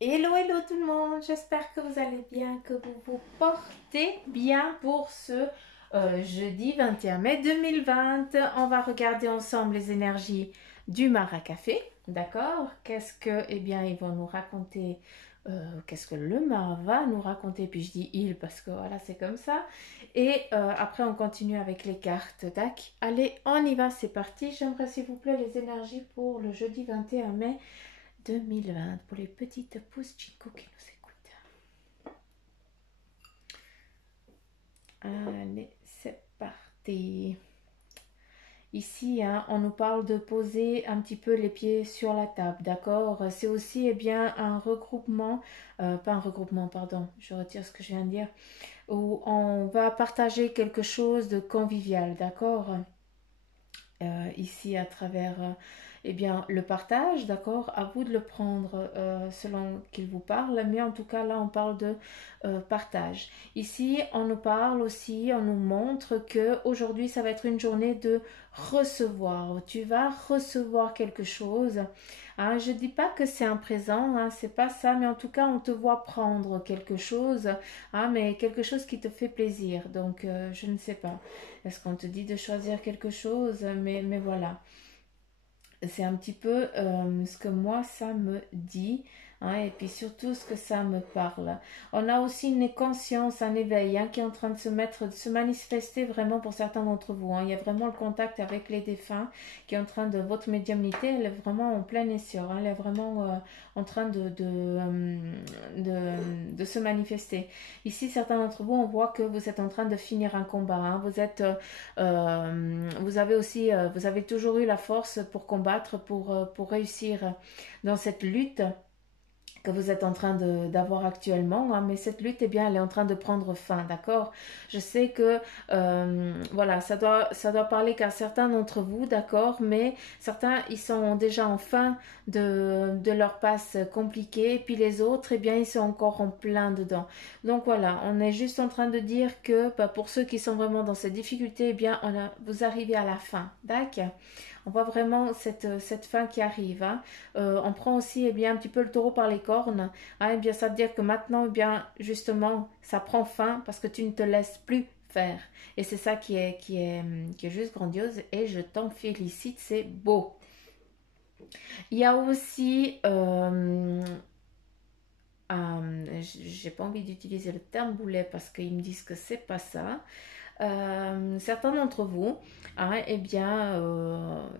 Hello, hello tout le monde, j'espère que vous allez bien, que vous vous portez bien pour ce jeudi 21 mai 2020. On va regarder ensemble les énergies du Maracafé, d'accord? Qu'est-ce que, eh bien, ils vont nous raconter, qu'est-ce que le Mar va nous raconter, puis je dis il parce que voilà, c'est comme ça. Et après, on continue avec les cartes, tac. Allez, on y va, c'est parti. J'aimerais s'il vous plaît les énergies pour le jeudi 21 mai 2020 pour les petites pousses Chico qui nous écoutent. Allez, c'est parti. Ici, hein, on nous parle de poser un petit peu les pieds sur la table, d'accord? C'est aussi, eh bien, un regroupement, pas un regroupement, pardon, je retire ce que je viens de dire, où on va partager quelque chose de convivial, d'accord? Ici à travers eh bien, le partage, d'accord? À vous de le prendre selon qu'il vous parle, mais en tout cas là on parle de partage. Ici on nous parle aussi, on nous montre que aujourd'hui ça va être une journée de recevoir. Tu vas recevoir quelque chose. Hein, je dis pas que c'est un présent, hein, c'est pas ça, mais en tout cas on te voit prendre quelque chose, hein, mais quelque chose qui te fait plaisir. Donc je ne sais pas. Est-ce qu'on te dit de choisir quelque chose? Mais voilà, c'est un petit peu ce que moi ça me dit, hein, et puis surtout ce que ça me parle. On a aussi une conscience, un éveil, hein, qui est en train de se mettre, de se manifester vraiment pour certains d'entre vous, hein. Il y a vraiment le contact avec les défunts qui est en train de votre médiumnité, elle est vraiment en plein essor, hein, elle est vraiment en train de se manifester. Ici, certains d'entre vous, on voit que vous êtes en train de finir un combat, hein. Vous êtes vous avez aussi, vous avez toujours eu la force pour combattre, pour réussir dans cette lutte que vous êtes en train d'avoir actuellement, hein, mais cette lutte, eh bien, elle est en train de prendre fin, d'accord? Je sais que, voilà, ça doit parler qu'à certains d'entre vous, d'accord? Mais certains, ils sont déjà en fin de leur passe compliquée, puis les autres, eh bien, ils sont encore en plein dedans. Donc voilà, on est juste en train de dire que, bah, pour ceux qui sont vraiment dans ces difficultés, eh bien, vous arrivez à la fin, d'accord? On voit vraiment cette fin qui arrive, hein. On prend aussi, eh bien, un petit peu le taureau par les cornes, hein. Eh bien, ça veut dire que maintenant, eh bien, justement, ça prend fin parce que tu ne te laisses plus faire. Et c'est ça qui est juste grandiose et je t'en félicite, c'est beau. Il y a aussi, j'ai pas envie d'utiliser le terme boulet parce qu'ils me disent que c'est pas ça. Certains d'entre vous, hein, eh bien,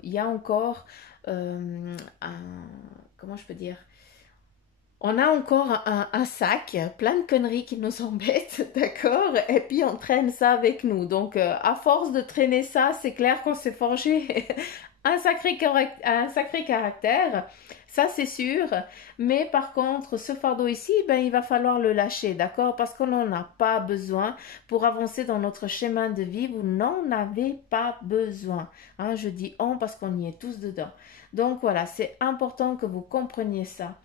il y a encore comment je peux dire? On a encore un sac plein de conneries qui nous embêtent, d'accord? Et puis on traîne ça avec nous. Donc, à force de traîner ça, c'est clair qu'on s'est forgé un sacré caractère, ça c'est sûr. Mais par contre, ce fardeau ici, ben, il va falloir le lâcher, d'accord? Parce qu'on n'en a pas besoin pour avancer dans notre chemin de vie. Vous n'en avez pas besoin, hein, je dis on parce qu'on y est tous dedans. Donc voilà, c'est important que vous compreniez ça.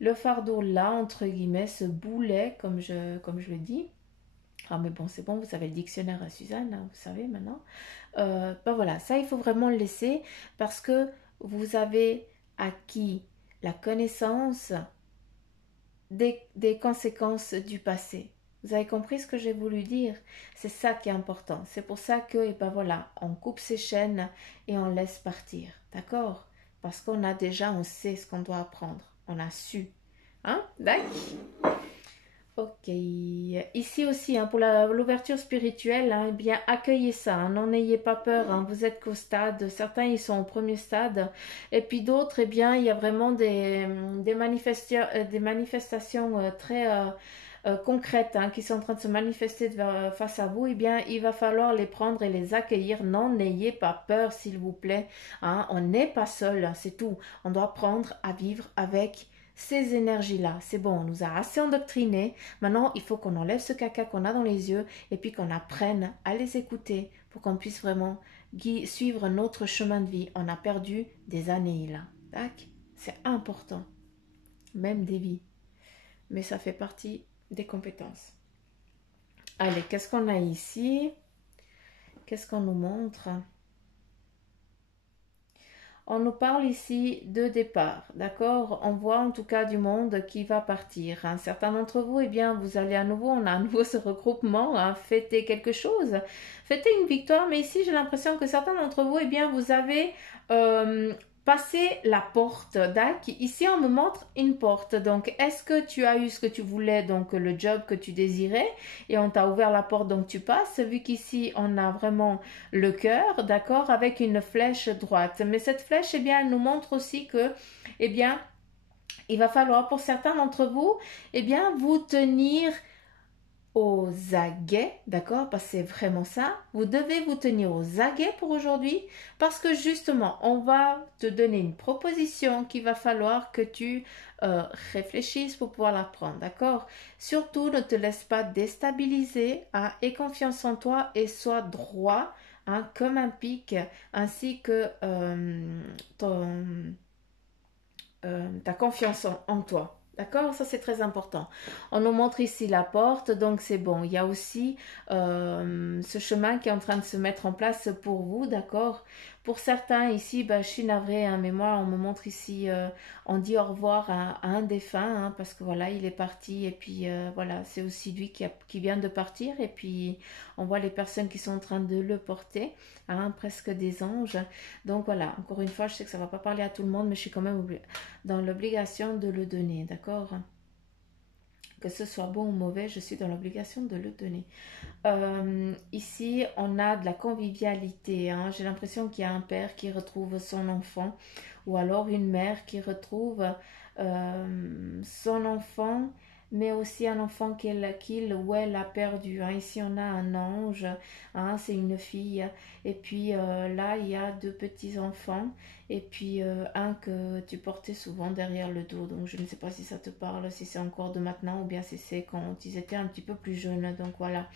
Le fardeau là, entre guillemets, ce boulet, comme je le dis. Ah mais bon, c'est bon, vous avez le dictionnaire à Suzanne, hein, vous savez maintenant. Ben voilà, ça il faut vraiment le laisser parce que vous avez acquis la connaissance des conséquences du passé. Vous avez compris ce que j'ai voulu dire? C'est ça qui est important. C'est pour ça que, et ben voilà, on coupe ses chaînes et on laisse partir. D'accord? Parce qu'on a déjà, on sait ce qu'on doit apprendre. On a su. Hein? D'accord? Ok. Ici aussi, hein, pour l'ouverture spirituelle, hein, eh bien, accueillez ça. Hein, n'en ayez pas peur. Hein, vous êtes qu'au stade. Certains, ils sont au premier stade. Et puis d'autres, eh bien, il y a vraiment des manifestations très concrètes, hein, qui sont en train de se manifester face à vous. Eh bien, il va falloir les prendre et les accueillir. N'en ayez pas peur, s'il vous plaît. Hein, on n'est pas seul. Hein, c'est tout. On doit apprendre à vivre avec ces énergies-là. C'est bon, on nous a assez endoctrinés. Maintenant, il faut qu'on enlève ce caca qu'on a dans les yeux et puis qu'on apprenne à les écouter pour qu'on puisse vraiment suivre notre chemin de vie. On a perdu des années là. Tac. C'est important. Même des vies. Mais ça fait partie des compétences. Allez, qu'est-ce qu'on a ici? Qu'est-ce qu'on nous montre? on nous parle ici de départ, d'accord? On voit en tout cas du monde qui va partir. Hein. Certains d'entre vous, eh bien, vous allez à nouveau, on a à nouveau ce regroupement, hein, fêter quelque chose, fêter une victoire. Mais ici, j'ai l'impression que certains d'entre vous, eh bien, vous avez passé la porte. Ici, on me montre une porte. Donc, est-ce que tu as eu ce que tu voulais, donc le job que tu désirais, et on t'a ouvert la porte, donc tu passes. Vu qu'ici, on a vraiment le cœur, d'accord, avec une flèche droite. Mais cette flèche, eh bien, elle nous montre aussi que, eh bien, il va falloir pour certains d'entre vous, eh bien, vous tenir aux aguets, d'accord, parce que c'est vraiment ça. Vous devez vous tenir aux aguets pour aujourd'hui, parce que justement, on va te donner une proposition qu'il va falloir que tu réfléchisses pour pouvoir la prendre, d'accord. Surtout, ne te laisse pas déstabiliser, hein, aie confiance en toi et sois droit, hein, comme un pic, ainsi que ta confiance en toi. D'accord? Ça, c'est très important. On nous montre ici la porte, donc c'est bon. Il y a aussi ce chemin qui est en train de se mettre en place pour vous, d'accord? Pour certains ici, bah, je suis navrée, hein, mais moi, on me montre ici, on dit au revoir à un défunt, hein, parce que voilà, il est parti, et puis voilà, c'est aussi lui qui vient de partir, et puis on voit les personnes qui sont en train de le porter, hein, presque des anges. Donc voilà, encore une fois, je sais que ça ne va pas parler à tout le monde, mais je suis quand même dans l'obligation de le donner, d'accord? Que ce soit bon ou mauvais, je suis dans l'obligation de le donner. Ici, on a de la convivialité. Hein. J'ai l'impression qu'il y a un père qui retrouve son enfant, ou alors une mère qui retrouve son enfant, mais aussi un enfant qu'il ou elle a perdu. Hein. Ici, on a un ange, hein, c'est une fille, et puis là, il y a deux petits-enfants, et puis un que tu portais souvent derrière le dos. Donc, je ne sais pas si ça te parle, si c'est encore de maintenant, ou bien si c'est quand ils étaient un petit peu plus jeunes. Donc, voilà.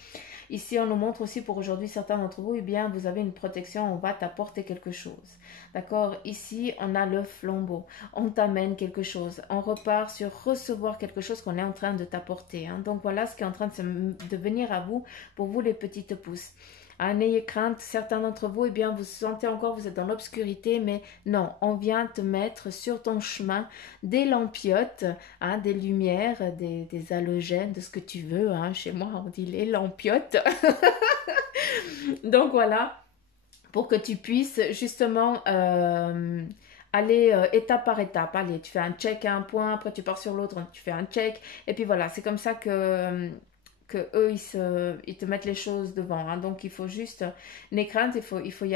Ici, on nous montre aussi pour aujourd'hui, certains d'entre vous, eh bien, vous avez une protection, on va t'apporter quelque chose. D'accord? Ici, on a le flambeau. On t'amène quelque chose. On repart sur recevoir quelque chose qu'on est en train de t'apporter. Hein. Donc, voilà ce qui est en train de venir à vous, pour vous les petites pousses. Hein, n'ayez crainte, certains d'entre vous, eh bien, vous sentez encore, vous êtes dans l'obscurité, mais non, on vient te mettre sur ton chemin des lampiotes, hein, des lumières, des halogènes, de ce que tu veux. Hein. Chez moi, on dit les lampiotes. Donc voilà, pour que tu puisses justement aller étape par étape. Allez, tu fais un check à un point, après tu pars sur l'autre, tu fais un check, et puis voilà, c'est comme ça que eux, ils te mettent les choses devant. Hein. Donc, il faut juste, n'aie crainte, il faut y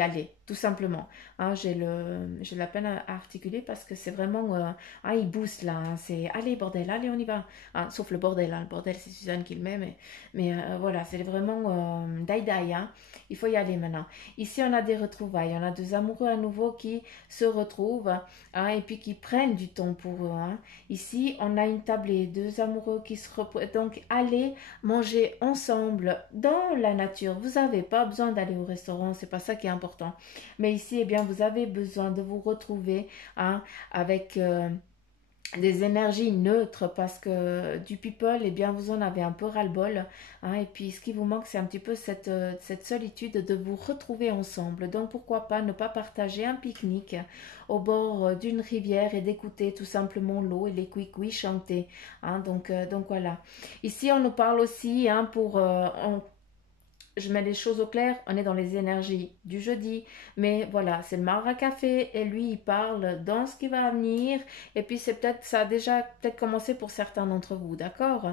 aller, tout simplement. Hein, j'ai de la peine à articuler parce que c'est vraiment, il booste là. Hein. C'est, allez, bordel, allez, on y va. Hein, sauf le bordel, hein. Le bordel, c'est Suzanne qui le met, mais voilà, c'est vraiment die-die. Hein. Il faut y aller maintenant. Ici, on a des retrouvailles. On a deux amoureux à nouveau qui se retrouvent, hein, et puis qui prennent du temps pour eux. Hein. Ici, on a une tablée, deux amoureux qui se reposent. Donc, allez manger ensemble dans la nature. Vous n'avez pas besoin d'aller au restaurant, c'est pas ça qui est important. Mais ici, eh bien, vous avez besoin de vous retrouver, hein, avec des énergies neutres, parce que du people, eh bien, vous en avez un peu ras-le-bol. Hein, et puis, ce qui vous manque, c'est un petit peu cette solitude de vous retrouver ensemble. Donc, pourquoi pas ne pas partager un pique-nique au bord d'une rivière et d'écouter tout simplement l'eau et les couicouis chanter. Hein, donc, voilà. Ici, on nous parle aussi, hein, je mets les choses au clair, on est dans les énergies du jeudi, mais voilà, c'est le Maracafé et lui, il parle dans ce qui va venir, et puis ça a déjà peut-être commencé pour certains d'entre vous, d'accord?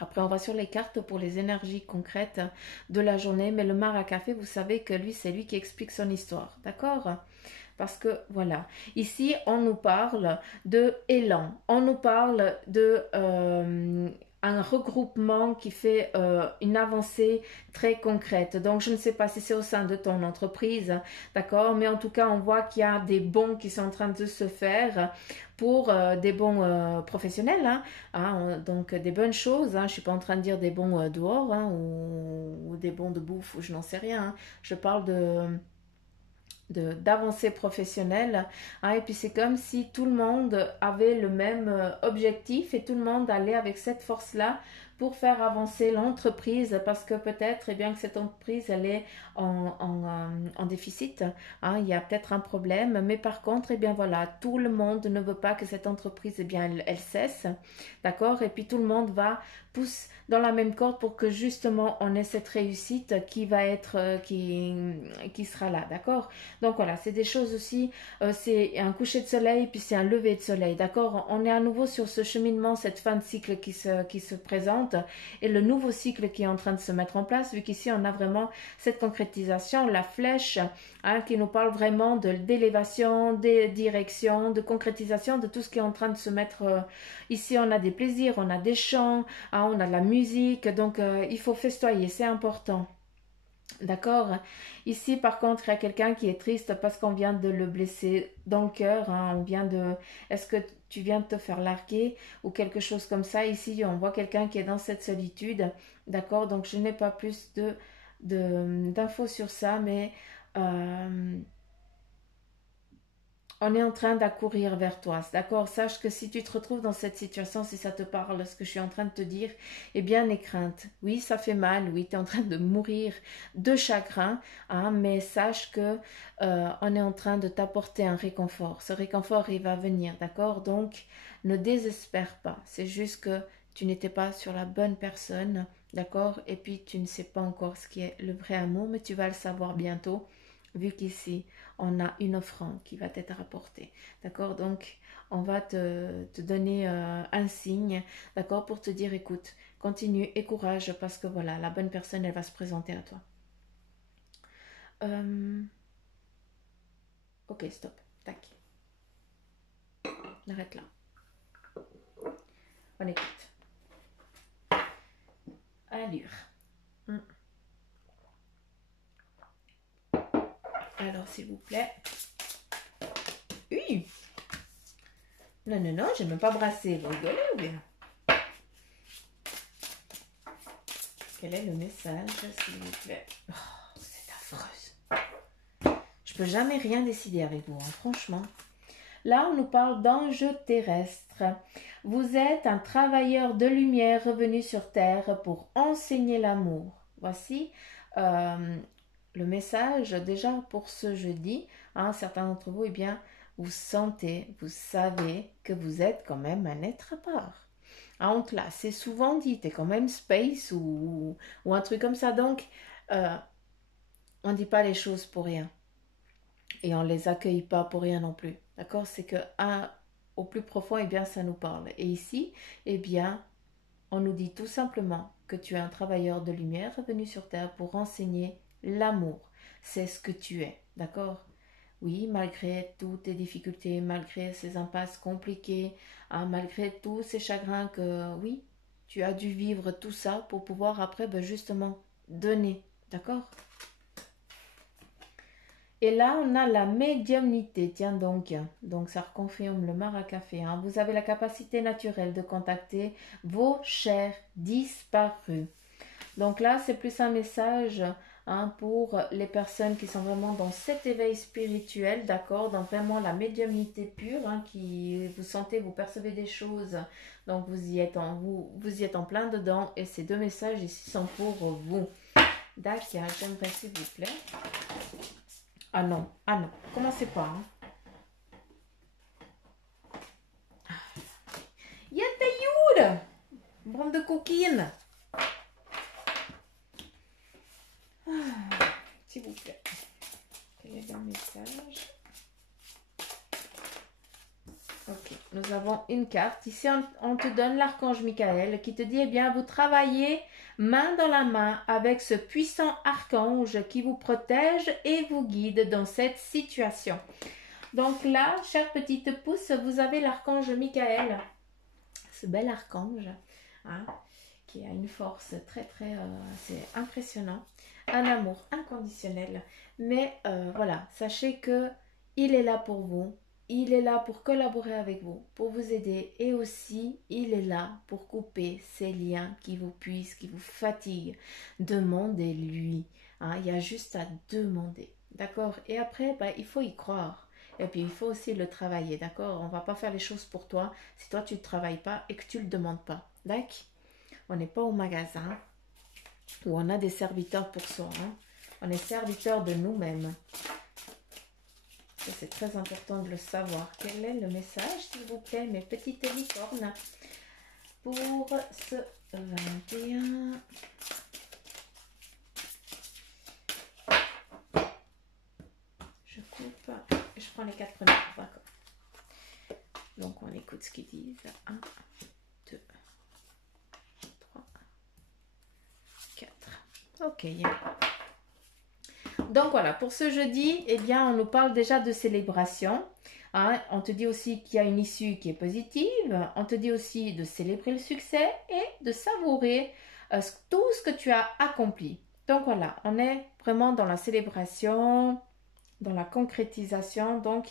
Après, on va sur les cartes pour les énergies concrètes de la journée, mais le Maracafé, vous savez que lui, c'est lui qui explique son histoire, d'accord? Parce que voilà, ici on nous parle de élan, on nous parle de un regroupement qui fait une avancée très concrète. Donc je ne sais pas si c'est au sein de ton entreprise, d'accord, mais en tout cas on voit qu'il y a des bons qui sont en train de se faire pour des bons professionnels, hein, donc des bonnes choses. Hein, je ne suis pas en train de dire des bons dehors, hein, ou des bons de bouffe, ou je n'en sais rien. Hein. Je parle d'avancée professionnelle, hein, et puis c'est comme si tout le monde avait le même objectif et tout le monde allait avec cette force là pour faire avancer l'entreprise parce que peut-être, eh bien, que cette entreprise, elle est en déficit. Hein, il y a peut-être un problème, mais par contre, eh bien, voilà, tout le monde ne veut pas que cette entreprise, eh bien, elle cesse. D'accord? Et puis tout le monde va pousse dans la même corde pour que justement on ait cette réussite qui va être qui sera là, d'accord. Donc voilà, c'est des choses aussi, c'est un coucher de soleil puis c'est un lever de soleil, d'accord. On est à nouveau sur ce cheminement, cette fin de cycle qui se présente et le nouveau cycle qui est en train de se mettre en place, vu qu'ici on a vraiment cette concrétisation, la flèche, hein, qui nous parle vraiment d'élévation, des directions, de concrétisation de tout ce qui est en train de se mettre ici. On a des plaisirs, on a des chants, hein, on a de la musique, donc il faut festoyer, c'est important. D'accord. Ici, par contre, il y a quelqu'un qui est triste parce qu'on vient de le blesser dans le cœur. Hein, on vient de. Est-ce que tu viens de te faire larguer ou quelque chose comme ça? Ici, on voit quelqu'un qui est dans cette solitude. D'accord. Donc, je n'ai pas plus d'infos sur ça, mais on est en train d'accourir vers toi, d'accord? Sache que si tu te retrouves dans cette situation, si ça te parle, ce que je suis en train de te dire, eh bien, n'aie crainte. Oui, ça fait mal, oui, tu es en train de mourir de chagrin, hein, mais sache que on est en train de t'apporter un réconfort. Ce réconfort, il va venir, d'accord? Donc, ne désespère pas. C'est juste que tu n'étais pas sur la bonne personne, d'accord? Et puis, tu ne sais pas encore ce qui est le vrai amour, mais tu vas le savoir bientôt, vu qu'ici, on a une offrande qui va t'être apportée. D'accord? Donc, on va te donner un signe, d'accord? Pour te dire, écoute, continue et courage parce que voilà, la bonne personne, elle va se présenter à toi. Ok, stop. Tac. On arrête là. On écoute. Allure. Alors, s'il vous plaît. Oui. Non, non, non, je n'ai même pas brassé. Vous rigolez ou bien? Quel est le message, s'il vous plaît? Oh, c'est affreuse. Je peux jamais rien décider avec vous, hein, franchement. Là, on nous parle d'ange terrestre. Vous êtes un travailleur de lumière revenu sur terre pour enseigner l'amour. Voici le message déjà pour ce jeudi. Hein, certains d'entre vous, eh bien, vous sentez, vous savez que vous êtes quand même un être à part. En classe, c'est souvent dit, t'es quand même space ou un truc comme ça. Donc, on ne dit pas les choses pour rien. Et on ne les accueille pas pour rien non plus. D'accord? C'est que au plus profond, eh bien, ça nous parle. Et ici, eh bien, on nous dit tout simplement que tu es un travailleur de lumière venu sur Terre pour enseigner l'amour. C'est ce que tu es. D'accord? Oui, malgré toutes tes difficultés, malgré ces impasses compliquées, hein, malgré tous ces chagrins que, oui, tu as dû vivre tout ça pour pouvoir après, ben, justement, donner. D'accord? Et là, on a la médiumnité. Tiens donc, ça reconfirme le maracafé. Hein. Vous avez la capacité naturelle de contacter vos chers disparus. Donc là, c'est plus un message, hein, pour les personnes qui sont vraiment dans cet éveil spirituel, d'accord, dans vraiment la médiumnité pure, hein, qui vous sentez, vous percevez des choses. Donc vous y êtes en plein dedans. Et ces deux messages ici sont pour vous. D'accord, j'aimerais s'il vous plaît. Ah non, commencez pas. Hein. Jätteljud! Bande de coquines. S'il vous plaît. Quel est le message? Ok, nous avons une carte. Ici, on te donne l'archange Michael qui te dit, eh bien, vous travaillez main dans la main avec ce puissant archange qui vous protège et vous guide dans cette situation. Donc là, chère petite pouce, vous avez l'archange Michael, ce bel archange, hein, qui a une force très très, c'est impressionnant, un amour inconditionnel. Mais voilà, sachez que il est là pour vous. Il est là pour collaborer avec vous, pour vous aider, et aussi il est là pour couper ces liens qui vous puissent, qui vous fatiguent. Demandez-lui. Hein, il y a juste à demander. D'accord? Et après, bah, il faut y croire. Et puis il faut aussi le travailler. D'accord? On ne va pas faire les choses pour toi si toi tu ne travailles pas et que tu ne le demandes pas. D'accord? On n'est pas au magasin où on a des serviteurs pour soi. Hein. On est serviteurs de nous-mêmes. C'est très important de le savoir. Quel est le message, s'il vous plaît, mes petites licornes, pour ce 21? Je coupe et je prends les 4 premiers. D'accord. Donc, on écoute ce qu'ils disent. 1, 2, 3, 4. Ok. Donc, voilà. Pour ce jeudi, eh bien, on nous parle déjà de célébration. Hein, on te dit aussi qu'il y a une issue qui est positive. On te dit aussi de célébrer le succès et de savourer tout ce que tu as accompli. Donc, voilà. On est vraiment dans la célébration, dans la concrétisation. Donc,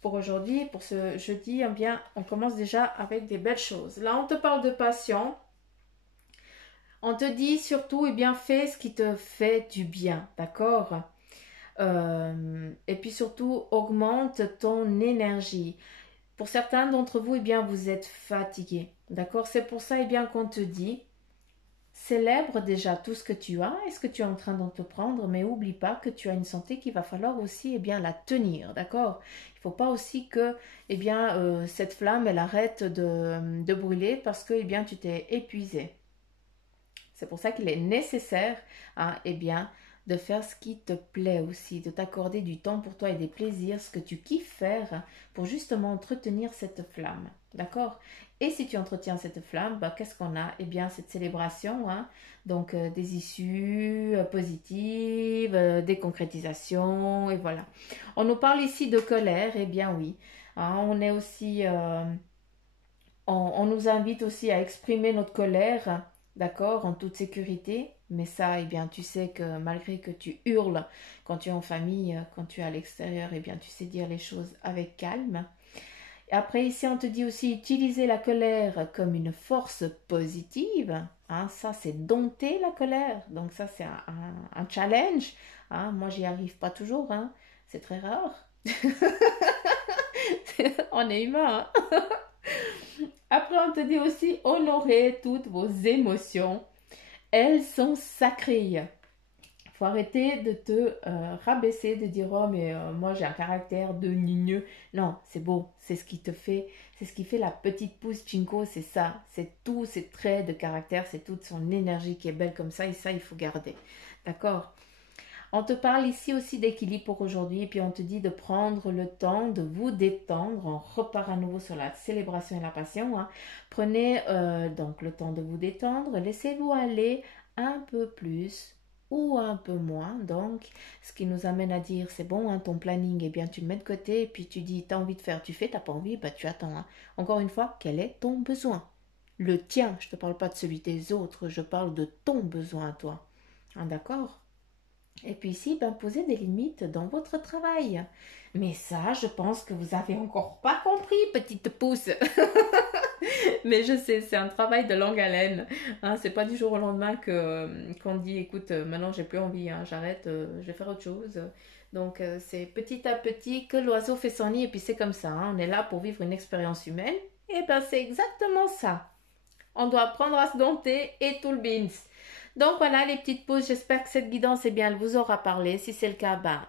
pour aujourd'hui, pour ce jeudi, eh bien, on commence déjà avec des belles choses. Là, on te parle de passion. On te dit surtout, eh bien, fais ce qui te fait du bien, d'accord? Et puis surtout, augmente ton énergie. Pour certains d'entre vous, eh bien, vous êtes fatigués, d'accord? C'est pour ça, eh bien, qu'on te dit, célèbre déjà tout ce que tu as et ce que tu es en train d'entreprendre, mais oublie pas que tu as une santé qu'il va falloir aussi eh bien, la tenir, d'accord? Il ne faut pas aussi que eh bien, cette flamme, elle arrête de brûler parce que eh bien, tu t'es épuisé. C'est pour ça qu'il est nécessaire hein, eh bien, de faire ce qui te plaît aussi, de t'accorder du temps pour toi et des plaisirs, ce que tu kiffes faire pour justement entretenir cette flamme, d'accord? Et si tu entretiens cette flamme, bah, qu'est-ce qu'on a? Eh bien, cette célébration, hein, donc des issues positives, des concrétisations, et voilà. On nous parle ici de colère, eh bien oui. Hein, on est aussi, on nous invite aussi à exprimer notre colère, d'accord, en toute sécurité. Mais ça, eh bien, tu sais que malgré que tu hurles quand tu es en famille, quand tu es à l'extérieur, eh bien, tu sais dire les choses avec calme. Et après, ici, on te dit aussi utiliser la colère comme une force positive. Hein, ça, c'est dompter la colère. Donc ça, c'est un challenge. Hein, moi, j'y arrive pas toujours. Hein, c'est très rare. On est humain. Hein. Après, on te dit aussi honorer toutes vos émotions. Elles sont sacrées. Faut arrêter de te rabaisser, de dire oh mais moi j'ai un caractère de nigneux. Non, c'est beau, c'est ce qui te fait, c'est ce qui fait la petite pousse Chinko, c'est ça, c'est tous ses traits de caractère, c'est toute son énergie qui est belle comme ça et ça il faut garder. D'accord? On te parle ici aussi d'équilibre pour aujourd'hui et puis on te dit de prendre le temps de vous détendre. On repart à nouveau sur la célébration et la passion. Hein. Prenez donc le temps de vous détendre, laissez-vous aller un peu plus ou un peu moins. Donc, ce qui nous amène à dire, c'est bon, hein, ton planning, eh bien, tu le mets de côté et puis tu dis, tu as envie de faire, tu fais, tu n'as pas envie, bah, tu attends. Hein. Encore une fois, quel est ton besoin? Le tien, je ne te parle pas de celui des autres, je parle de ton besoin à toi. Hein, d'accord? Et puis ici, ben, posez des limites dans votre travail. Mais ça, je pense que vous n'avez encore pas compris, petite pouce. Mais je sais, c'est un travail de longue haleine. Hein, c'est pas du jour au lendemain qu'on dit, écoute, maintenant j'ai plus envie, hein, j'arrête, je vais faire autre chose. Donc c'est petit à petit que l'oiseau fait son nid et puis c'est comme ça. Hein, on est là pour vivre une expérience humaine. Et ben c'est exactement ça. On doit apprendre à se dompter et tout le beans. Donc voilà les petites pauses, j'espère que cette guidance eh bien, elle vous aura parlé. Si c'est le cas, ben,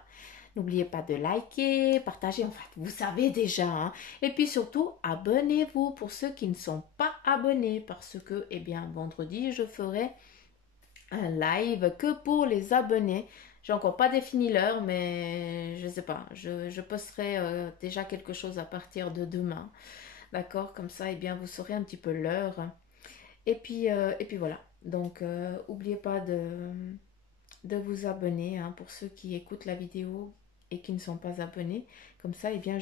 n'oubliez pas de liker, partager, en fait, vous savez déjà. Hein. Et puis surtout, abonnez-vous pour ceux qui ne sont pas abonnés parce que, eh bien, vendredi, je ferai un live que pour les abonnés. J'ai encore pas défini l'heure, mais je sais pas, je posterai déjà quelque chose à partir de demain. D'accord, comme ça, eh bien, vous saurez un petit peu l'heure. Et puis voilà. Donc, n'oubliez pas de vous abonner hein, pour ceux qui écoutent la vidéo et qui ne sont pas abonnés. Comme ça, eh bien,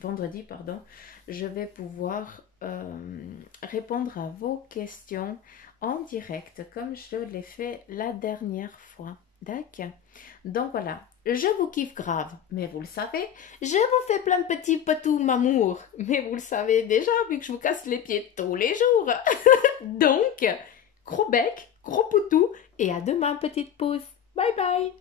vendredi, pardon, je vais pouvoir répondre à vos questions en direct, comme je l'ai fait la dernière fois. D'accord? Donc voilà, je vous kiffe grave, mais vous le savez, je vous fais plein de petits patous m'amour, mais vous le savez déjà vu que je vous casse les pieds tous les jours. Donc, gros bec, gros poutou et à demain petite pouce. Bye bye.